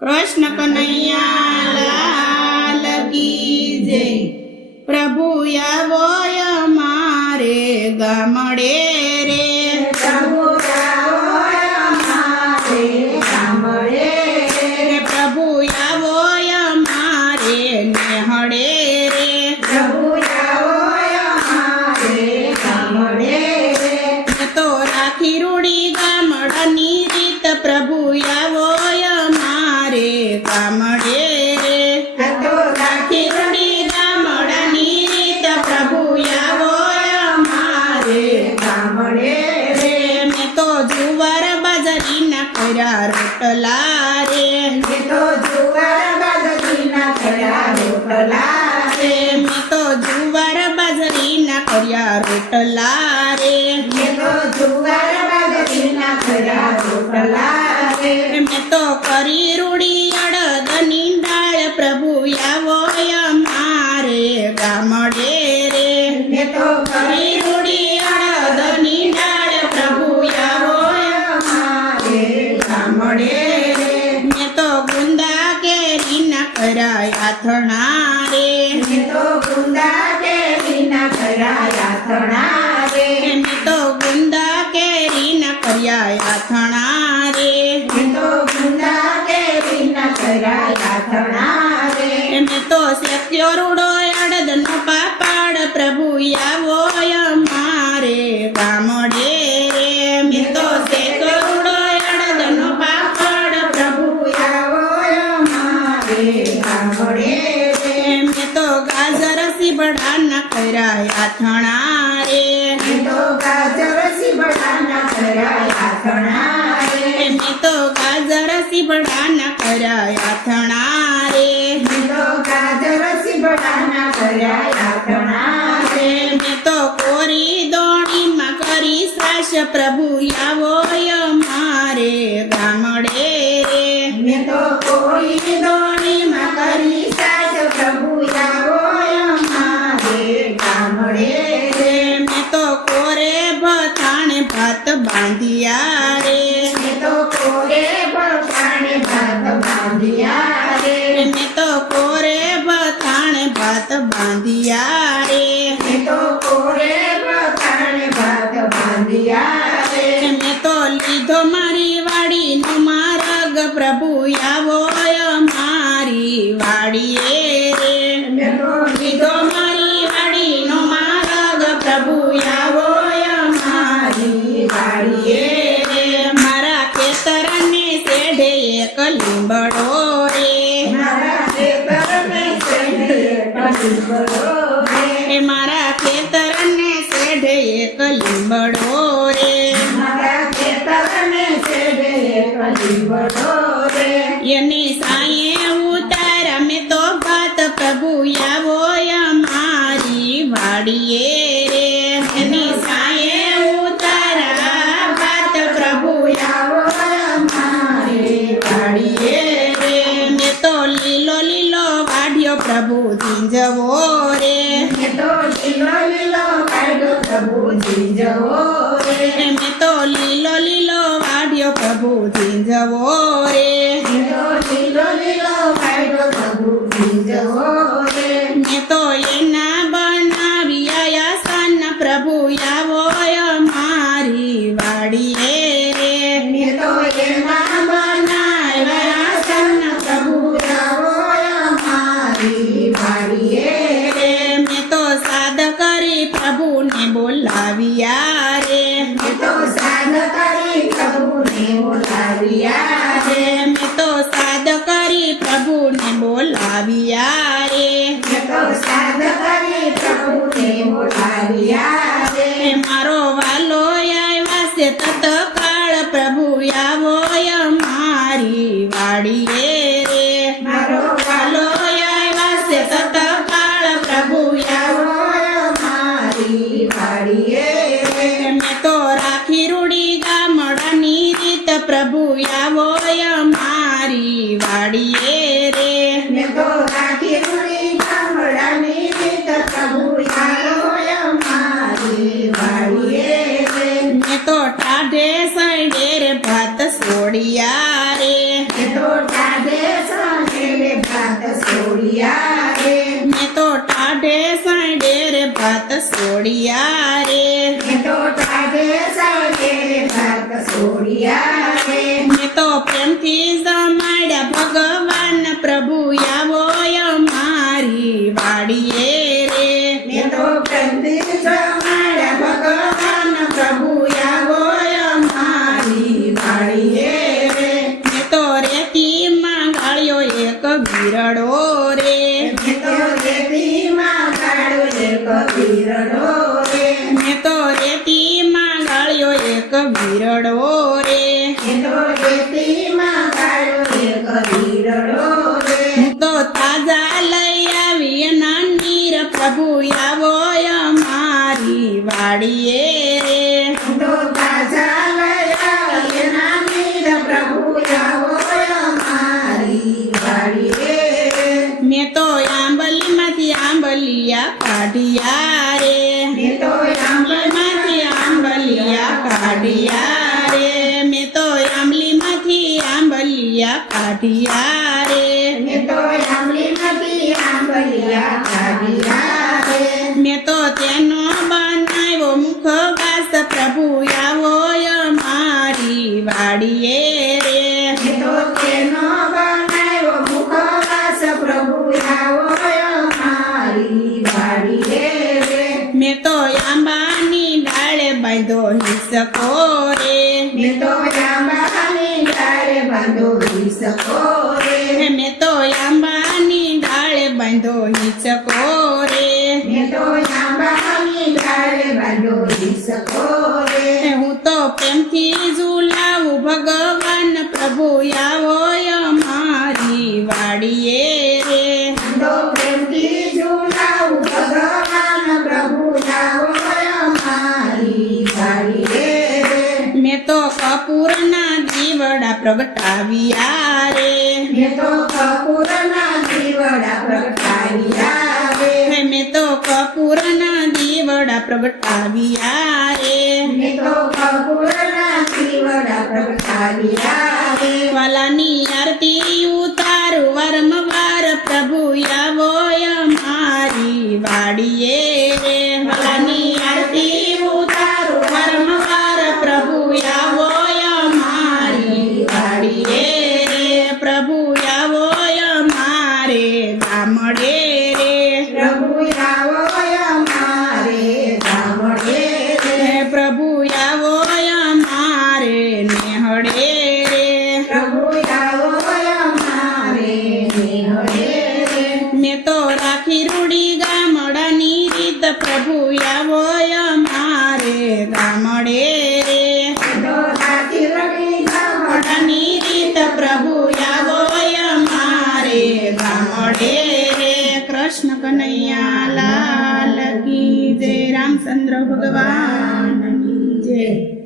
कृष्ण कन्हैया लाल की जय। प्रभु आवो अमारे गामडे रे, प्रभु आवो अमारे गामडे रे, प्रभु आवो अमारे नेहड़े रे, प्रभु आवो अमारे गामडे रे। मैं तो राखी रूड़ी गामड़नी रीत, प्रभु आवो अमारे गामडे रे, मैं तो राखी रूड़ी गामड़नी रीत, प्रभु आवो अमारे गामडे रे। मैं तो जुवार बाजरी ना कर्या रोटला रे, मैं तो जुवार बाजरी ना कर्या रोटला रे, मैं तो जुवार बाजरी ना कर्या रोटला रे, मैं तो जुवार बाजरी ना कर्या रोटला रे। मैं तो करी रूड़ी अड़दनी डाळ, प्रभु आवो अमारे गामडे रे, मैं तो करी रूड़ी अड़दनी डाळ, प्रभु आवो अमारे गामडे रे। मैं तो गुंदा केरी ना कराया थणा रे, मैं तो गुंदा केरी ना कराया थणा रे, मैं तो गुंदा केरी ना कराया थणा रे, मैं तो गुंदा केरी ना कराया थणा रे। मैं तो सेक्यो रूड़ो अड़दनो पापड़, प्रभु आवो अमारे गामडे रे, मैं तो सेक्यो रूड़ो अड़दनो पापड़, प्रभु आवो अमारे गामडे रे, मैं तो गाजर सीबड़ा ना कराया थणा रे, मैं तो गाजर सीबड़ा ना कराया थणा रे, मैं तो गाजर सीबड़ा ना कराया थणा रे, मैं तो गाजर सीबड़ा ना कराया थणा रे। मैं तो कोरी दोणी मा करी सास, प्रभु आवो अमारे गामडे रे, मैं तो कोई दोणी में करी सास, प्रभु आवो अमारे गामडे रे। मैं तो कोरे बथाणे भात बांधिया रे, मैं तो कोरे बथाणे भात बांधिया रे, मैं तो कोरे बथाणे भात बांधिया रे, मैं तो कोरे बथाणे भात बांधिया रे। मैं तो लीधो मारी वाड़ी नो मार्ग, प्रभु आवो अमारी वाड़ीए रे, मैं तो लीधो मारी वाड़ी नो मार्ग, प्रभु आवो अमारी वाड़ीए रे, मारा खेतर ने सेढे एक લીંબડો રે, मारा खेतर में सेढे कलीबड़ो रे, મારા ખેતર ને સેઢે એક લીંબડો રે, मारा खेतर में सेढे कलीबड़ो रे। એની સાયે ઉતાર મેં તો ભાત, પ્રભુ आवो अमारी વાડીએ રે, એની સાયે ઉતાર ભાત, પ્રભુ आवो अमारे वाड़िए रे, મેં તો લીલો લીલો વાઢ્યો પ્રભુ ઝીંઝવો રે, मैं तो लीलो लीलो काढ़ो प्रभु जीजवो रे, મેં તો લીલો લીલો વાઢ્યો પ્રભુ ઝીંઝવો રે, मैं तो लीलो लीलो काढ़ो प्रभु जीजवो रे, મેં તો એના બનાવ્યા આસન, પ્રભુ आवो अमारी વાડીએ રે, मैं तो ये ना बनाया सन, प्रभु आवो अमारी वाड़िए रे, મેં તો સાદ કરી પ્રભુને બોલાવ્યા રે, मैं तो साध करी प्रभु ने बोलाविया रे, મેં તો સાદ કરી પ્રભુને બોલાવ્યા રે, मैं तो साध करी प्रभु ने बोलाविया रे, મારો વાલો આવ્યા છે તત્કાળ, પ્રભુ आवो अमारी વાડીએ રે, मारो વાલો આવ્યા છે તત્કાળ, પ્રભુ आवो अमारी वाड़िए रे, મેં તો રાખી રૂડી ગામડાની રીત, પ્રભુ आवो अमारी વાડીએ રે, मैं तो राखी रूड़ी गामड़ानी रीत, प्रभु आवो अमारी वाड़िए रे, મેં તો ટાઢે સાઈડે રે ભાત સોડિયા રે, मैं तो टाढ़े સોડિયા રે મેં તો ટાઢે સાંડે રે ભાત સોડિયા રે મેં તો ટાઢે સાંડે ભાત સોડિયા રે મેં તો પ્રેમથી જમાડ્યા ભગવાન પ્રભુ આવો અમારી વાડીએ રે મેં તો પ્રેમથી જમાડ્યા ભગવાન પ્રભુ આવો અમારી વાડીએ રે મેં તો રેતીમાં ગાળ્યો એક ગીરડો રે મેં તો રેતીમાં ગાળ્યો એક વીરડો રે મેં તો રેતીમાં ગાળ્યો એક ગીરડો રે મેં તો રેતીમાં ગાળ્યો એક વીરડો રે હું તો તાજા લઈ આવી નાની રે પ્રભુ આવો અમારી વાડીએ રે તો તાજા લયા એના મીર પ્રભુ આવો અમારી વાડીએ મેં તો આંબલીમાંથી આંબલિયા કાઢિયા રે મેં તો આંબલીમાંથી આંબલિયા કાઢિયા રે મેં તો આંબલીમાંથી આંબલિયા કાઢિયા રે મેં તો આંબલીમાંથી આંબલિયા કાઢ્યા રે મેં તો તેનો બનાવ્યો મુખવાસ પ્રભુ આવો અમારી વાડીએ રે મેં તો તેનો બનાવ્યો મુખવાસ પ્રભુ આવો અમારી વાડીએ રે મેં તો આંબાની ડાળે બાંધો હિસકો રે મેં તો આંબાની ડાળે બાંધો હિસકો રે મેં તો આંબાની ડાળે બાંધો હિસકો રે મેં તો આંબાની ડાળે બાંધો હિસકો રે હું તો પ્રેમથી ઝુલાવું ભગવાન પ્રભુ આવો અમારી વાડીએ રે તો પ્રેમથી ઝુલાવું ભગવાન પ્રભુ આવો અમારી વાડીએ રે મેં તો કપૂરના દીવડા પ્રગટાવ્યા રે મેં તો કપૂરના દીવડા પ્રગટાવ્યા રે મેં તો કપૂરના દીવડા પ્રગટાવ્યા રે મેં તો કપૂરના દીવડા પ્રગટાવ્યા રે વાલાની આરતી ઉતારું વારંવાર પ્રભુ આવો અમારી વાડીએ રે વાલાની આરતી ઉતારું વારંવાર પ્રભુ આવો અમારી વાડીએ રે પ્રભુ આવો અમારે ગામડે રે પ્રભુ આવો અમારે ગામડે રે પ્રભુ આવો અમારે નેહડે રે પ્રભુ આવો અમારે નેહડે રે મેં તો રાખી રૂડી ગામડાની રીત પ્રભુ આવો અમારે ગામડે રે તો રાતી રડી ગામડા ગામડાની રીત પ્રભુ આવો અમારે ગામડે રે કૃષ્ણ કનૈયા લાલ કી જય રામચંદ્ર ભગવાન કી જય